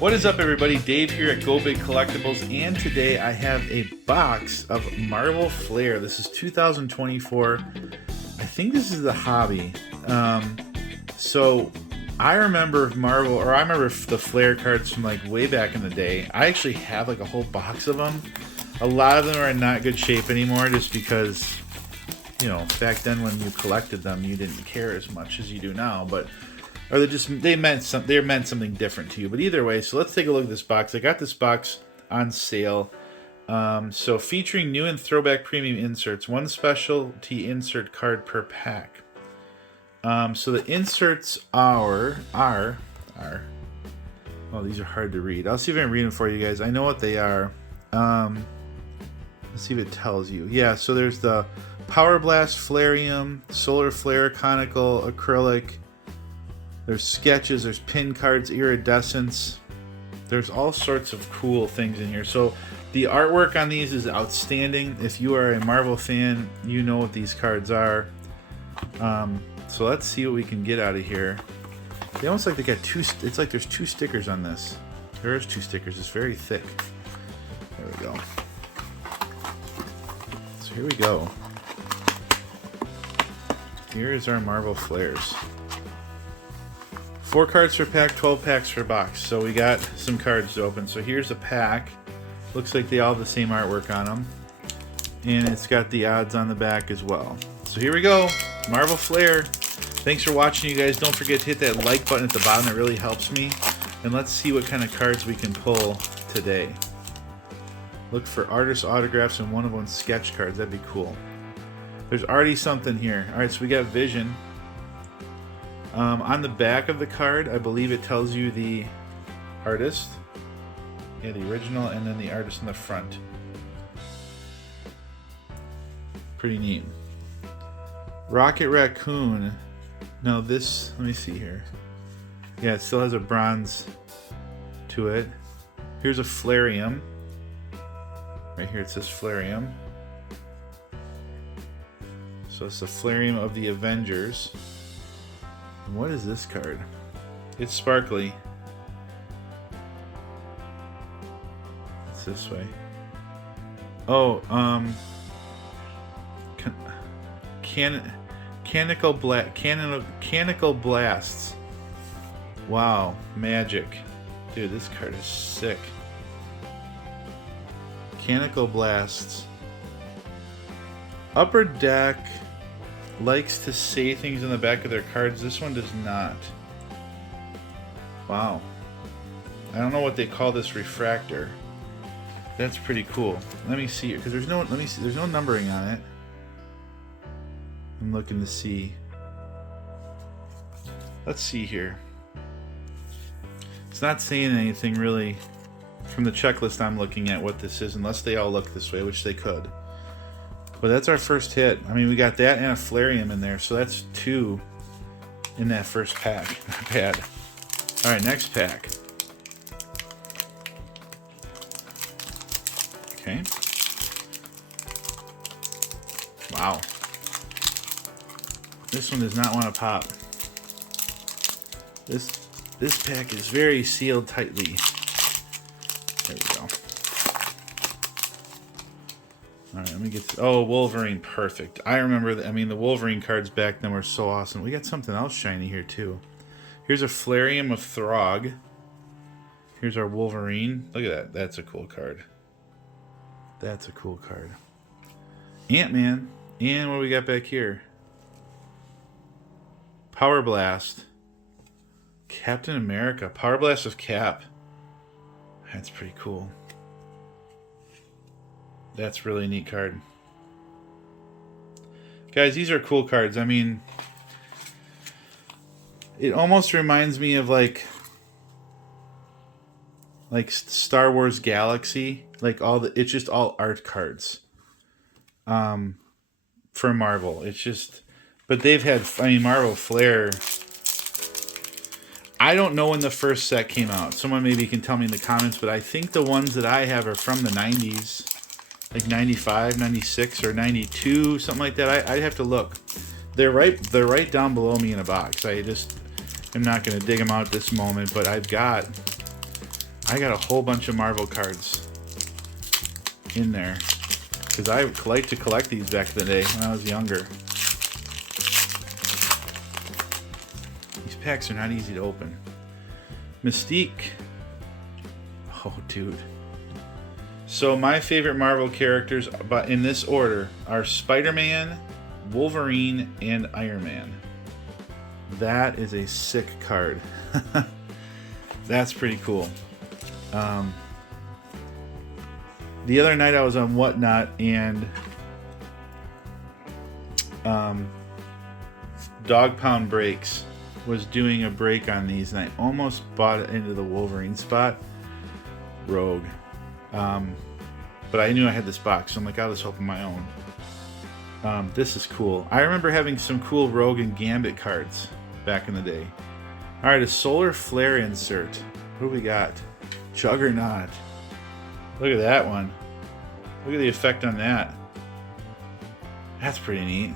What is up, everybody? Dave here at Go Big Collectibles, and today I have a box of Marvel Flair. This is 2024. I think this is the hobby. So I remember Marvel, or I remember the Flair cards from like way back in the day. I actually have like a whole box of them. A lot of them are in not good shape anymore, just because, you know, back then when you collected them, you didn't care as much as you do now. But or they meant something different to you. But either way, so let's take a look at this box. I got this box on sale. So featuring new and throwback premium inserts, one specialty insert card per pack. So the inserts are oh, these are hard to read. I'll see if I can read them for you guys. I know what they are. Let's see if it tells you. Yeah, so there's the Power Blast Flairium, Solar Flare, Conical, Acrylic. There's sketches, there's pin cards, iridescence. There's all sorts of cool things in here. So the artwork on these is outstanding. If you are a Marvel fan, you know what these cards are. So let's see what we can get out of here. They almost like they got two, it's like there's two stickers on this. There is two stickers, it's very thick. There we go. So here we go. Here is our Marvel Flairs. 4 cards per pack, 12 packs per box. So we got some cards to open. So here's a pack. Looks like they all have the same artwork on them. And it's got the odds on the back as well. So here we go. Marvel Flair. Thanks for watching, you guys. Don't forget to hit that like button at the bottom. It really helps me. And let's see what kind of cards we can pull today. Look for artist autographs and one of them sketch cards. That'd be cool. There's already something here. Alright, so we got Vision. On the back of the card, I believe it tells you the artist. Yeah, the original, and then the artist in the front. Pretty neat. Rocket Raccoon. No, this, let me see here. Yeah, it still has a bronze to it. Here's a Flairium. Right here it says Flairium. So it's the Flairium of the Avengers. And what is this card? It's sparkly. It's this way. Oh, Canical Blasts. Wow, magic. Dude, this card is sick. Canical Blasts. Upper Deck likes to say things on the back of their cards. This one does not. Wow. I don't know what they call this refractor. That's pretty cool. Let me see it, because there's no, let me see, there's no numbering on it. I'm looking to see. Let's see here. It's not saying anything really from the checklist I'm looking at what this is, unless they all look this way, which they could. But that's our first hit. I mean, we got that and a Flairium in there, so that's 2 in that first pack. Not bad. All right, next pack. Okay. Wow. This one does not want to pop. This pack is very sealed tightly. There we go. Alright, let me get to, oh, Wolverine, perfect. I remember, I mean, the Wolverine cards back then were so awesome. We got something else shiny here, too. Here's a Flairium of Throg. Here's our Wolverine. Look at that. That's a cool card. That's a cool card. Ant-Man. And what do we got back here? Power Blast. Captain America. Power Blast of Cap. That's pretty cool. That's really a neat card. Guys, these are cool cards. I mean, it almost reminds me of like Star Wars Galaxy. Like it's just all art cards. For Marvel. It's just, but they've had, I mean, Marvel Flair. I don't know when the first set came out. Someone maybe can tell me in the comments, but I think the ones that I have are from the 90s. Like 95, 96, or 92, something like that. I'd have to look. They're right down below me in a box. I just am not going to dig them out at this moment, but I've got I got a whole bunch of Marvel cards in there because I like to collect these back in the day when I was younger. These packs are not easy to open. Mystique. Oh, dude. So my favorite Marvel characters, but in this order, are Spider-Man, Wolverine, and Iron Man. That is a sick card. That's pretty cool. The other night I was on Whatnot, and Dog Pound Breaks was doing a break on these, and I almost bought it into the Wolverine spot. Rogue. But I knew I had this box, so I'm like, I'll just open my own. This is cool. I remember having some cool Rogue and Gambit cards back in the day. Alright, a solar flare insert. What do we got? Juggernaut. Look at that one. Look at the effect on that. That's pretty neat.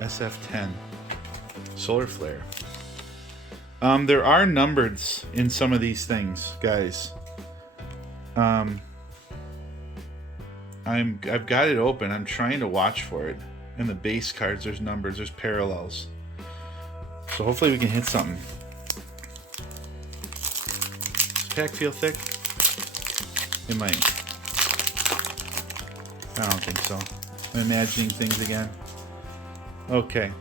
SF10. Solar flare. There are numbereds in some of these things, guys. I've got it open. I'm trying to watch for it. In the base cards, there's numbers, there's parallels. So hopefully we can hit something. Does this pack feel thick? It might. I don't think so. I'm imagining things again. Okay.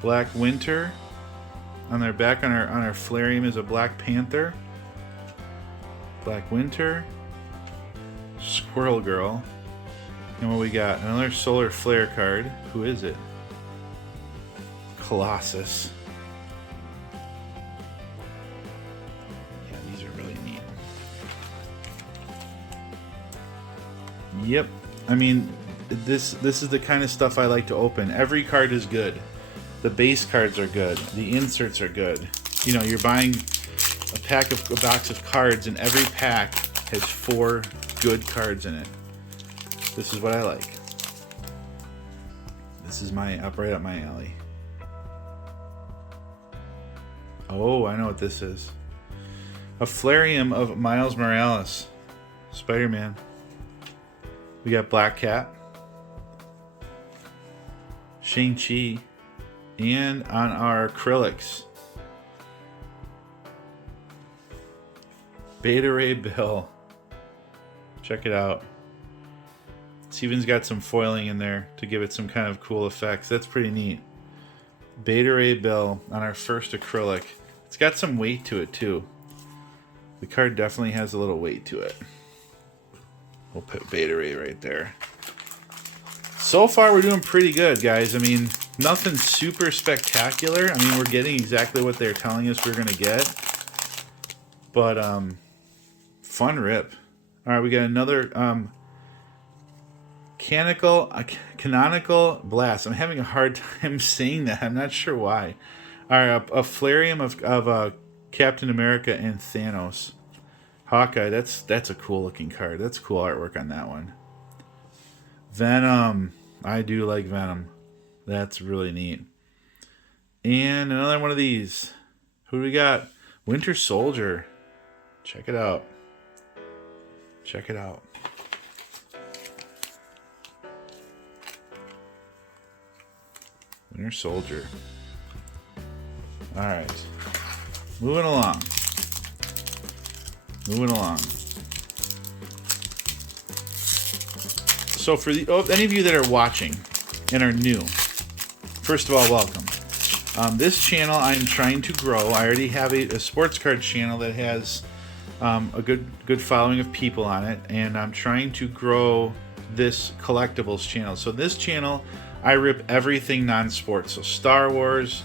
Black Winter. On their back on our Flairium is a Black Panther. Black Winter. Squirrel Girl. And what we got? Another Solar Flare card. Who is it? Colossus. Yeah, these are really neat. Yep. I mean, this is the kind of stuff I like to open. Every card is good. The base cards are good. The inserts are good. You know, you're buying a box of cards, and every pack has 4 good cards in it. This is what I like. This is right up my alley. Oh, I know what this is. A Flairium of Miles Morales. Spider-Man. We got Black Cat. Shang-Chi. And on our acrylics, Beta Ray Bill. Check it out. It's even got some foiling in there to give it some kind of cool effects. That's pretty neat. Beta Ray Bill on our first acrylic. It's got some weight to it too. The card definitely has a little weight to it. We'll put Beta Ray right there. So far we're doing pretty good, guys. I mean, nothing super spectacular. I mean, we're getting exactly what they're telling us we're gonna get. But fun rip. Alright, we got another canonical blast. I'm having a hard time saying that. I'm not sure why. Alright, a Flairium of Captain America and Thanos. Hawkeye, that's a cool looking card. That's cool artwork on that one. Venom. I do like Venom. That's really neat. And another one of these. Who do we got? Winter Soldier. Check it out. Check it out. Winter Soldier. Alright. Moving along. Moving along. So for any of you that are watching and are new, first of all, welcome. This channel I'm trying to grow. I already have a sports card channel that has a good following of people on it, and I'm trying to grow this collectibles channel. So this channel, I rip everything non-sports. So Star Wars,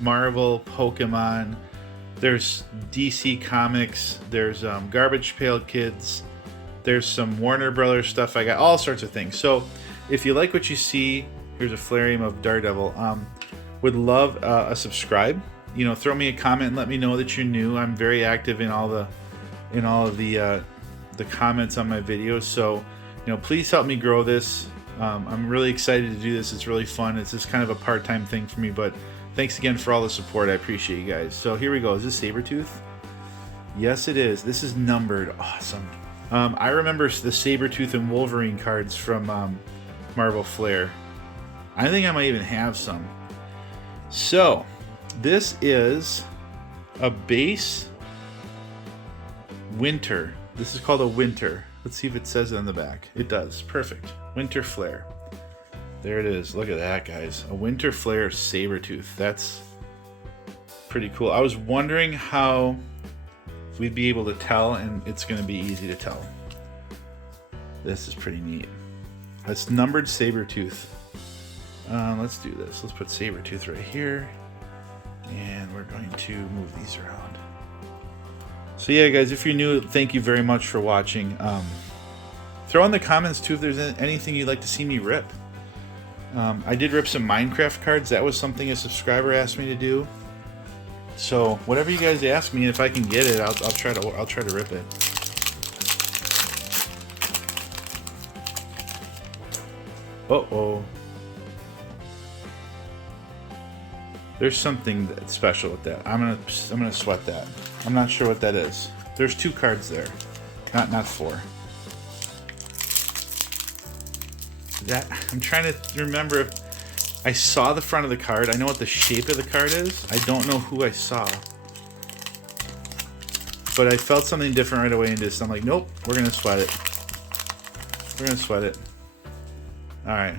Marvel, Pokemon. There's DC Comics. There's Garbage Pail Kids. There's some Warner Brothers stuff. I got all sorts of things. So if you like what you see, here's a Flairium of Daredevil. Would love a subscribe. You know, throw me a comment and let me know that you're new. I'm very active in all of the comments on my videos. So, you know, please help me grow this. I'm really excited to do this. It's really fun. It's just kind of a part-time thing for me, but Thanks again for all the support. I appreciate you guys. So here we go. Is this Sabretooth? Yes, it is. This is numbered. Awesome. I remember the Sabretooth and Wolverine cards from Marvel Flair. I think I might even have some. So this is a base winter. This is called a winter. Let's see if it says it on the back. It does. Perfect. Winter Flair. There it is. Look at that, guys. A Winter Flair Sabretooth. That's pretty cool. I was wondering how we'd be able to tell, and it's going to be easy to tell. This is pretty neat. It's numbered Sabretooth. Let's do this. Let's put Sabretooth right here. And we're going to move these around. So yeah, guys, if you're new, thank you very much for watching. Throw in the comments, too, if there's anything you'd like to see me rip. I did rip some Minecraft cards. That was something a subscriber asked me to do. So whatever you guys ask me, if I can get it, I'll try to rip it. Uh-oh. There's something that's special with that. I'm gonna sweat that. I'm not sure what that is. There's 2 cards there, not 4. That I'm trying to remember if I saw the front of the card. I know what the shape of the card is. I don't know who I saw, but I felt something different right away, and just I'm like, nope, we're gonna sweat it. We're gonna sweat it. All right.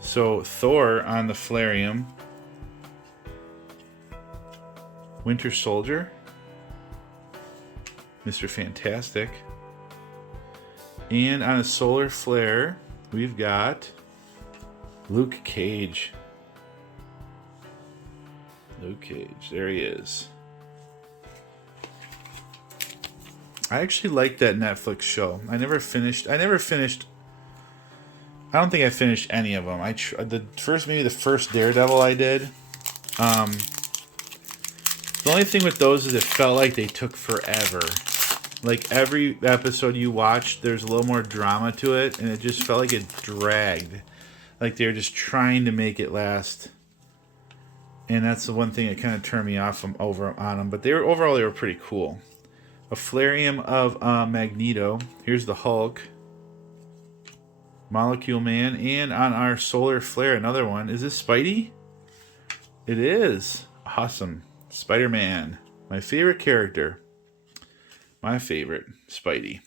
So Thor on the Flairium, Winter Soldier, Mr. Fantastic. And on a Solar Flare, we've got Luke Cage. Luke Cage, there he is. I actually liked that Netflix show. I never finished. I don't think I finished any of them. Maybe the first Daredevil I did. The only thing with those is it felt like they took forever. Like every episode you watched, there's a little more drama to it, and it just felt like it dragged. Like they were just trying to make it last. And that's the one thing that kind of turned me off over on them. But overall they were pretty cool. A Flairium of Magneto. Here's the Hulk. Molecule Man. And on our Solar Flare, another one. Is this Spidey? It is. Awesome. Spider-Man. My favorite character. My favorite, Spidey.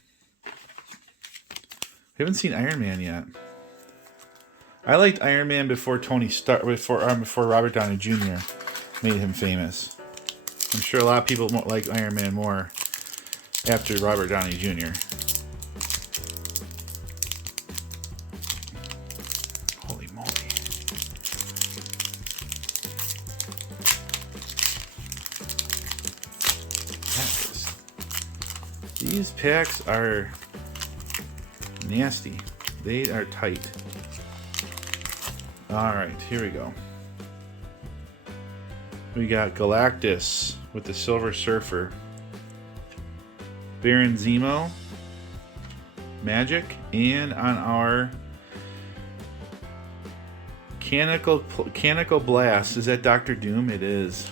I haven't seen Iron Man yet. I liked Iron Man before before Robert Downey Jr. made him famous. I'm sure a lot of people like Iron Man more after Robert Downey Jr. Holy moly. These packs are nasty. They are tight. Alright, here we go. We got Galactus with the Silver Surfer. Baron Zemo. Magic. And on our Mechanical Blast. Is that Doctor Doom? It is.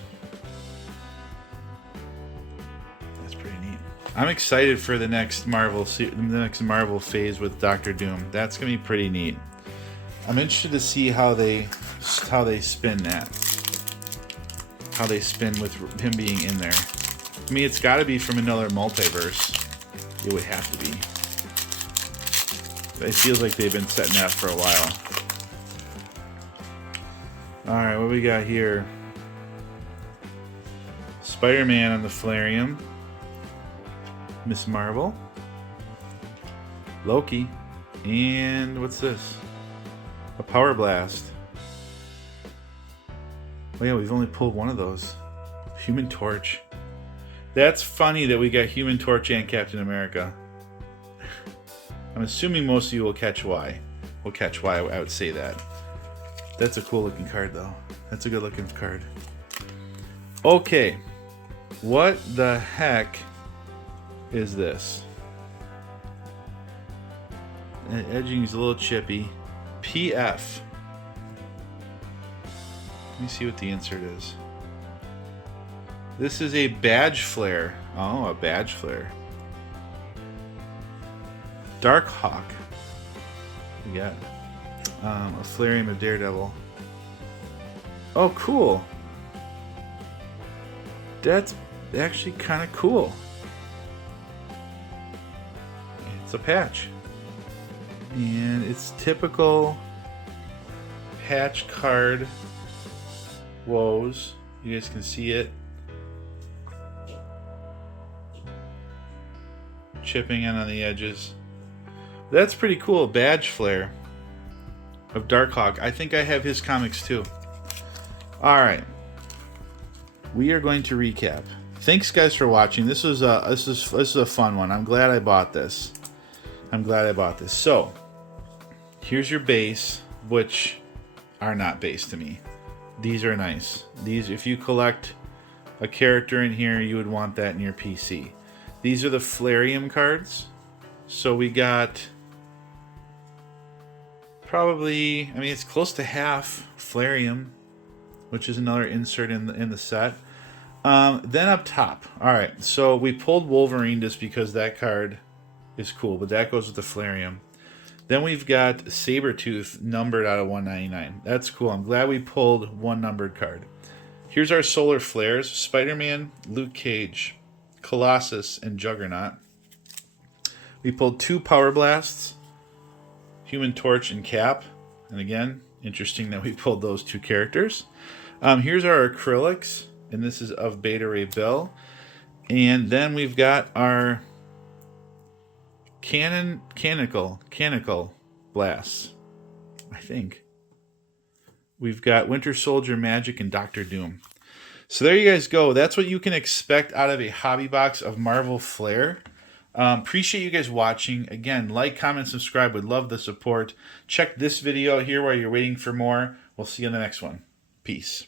I'm excited for the next Marvel phase with Doctor Doom. That's gonna be pretty neat. I'm interested to see how they spin that. How they spin with him being in there. I mean, it's got to be from another multiverse. It would have to be. But it feels like they've been setting that for a while. All right, what we got here? Spider-Man on the Flairium. Miss Marvel, Loki, and what's this? A Power Blast. Oh yeah, we've only pulled one of those. Human Torch. That's funny that we got Human Torch and Captain America. I'm assuming most of you will catch why. I would say that. That's a cool looking card though. That's a good looking card. Okay. What the heck is this? Edging is a little chippy. PF. Let me see what the insert is. This is a badge flare. Oh, a badge flare. Dark Hawk. We got a Flairium of Daredevil. Oh, cool. That's actually kind of cool. It's a patch. And it's typical patch card woes. You guys can see it. Chipping in on the edges. That's pretty cool. Badge flare of Darkhawk. I think I have his comics too. Alright. We are going to recap. Thanks guys for watching. This is a fun one. I'm glad I bought this. So here's your base, which are not base to me. These are nice. These, if you collect a character in here, you would want that in your PC. These are the Flairium cards. So we got probably, I mean, it's close to half Flairium, which is another insert in the set. Then up top, all right. So we pulled Wolverine just because that card is cool, but that goes with the Flairium. Then we've got Sabretooth numbered out of 199. That's cool. I'm glad we pulled one numbered card. Here's our Solar Flares: Spider-Man, Luke Cage, Colossus, and Juggernaut. We pulled two Power Blasts, Human Torch and Cap. And again, interesting that we pulled those two characters. Here's our acrylics, and this is of Beta Ray Bill. And then we've got our canonical blasts, I think. We've got Winter Soldier, Magic, and Doctor Doom. So there you guys go. That's what you can expect out of a hobby box of Marvel Flair. Appreciate you guys watching. Again, like, comment, subscribe. Would love the support. Check this video here while you're waiting for more. We'll see you in the next one. Peace.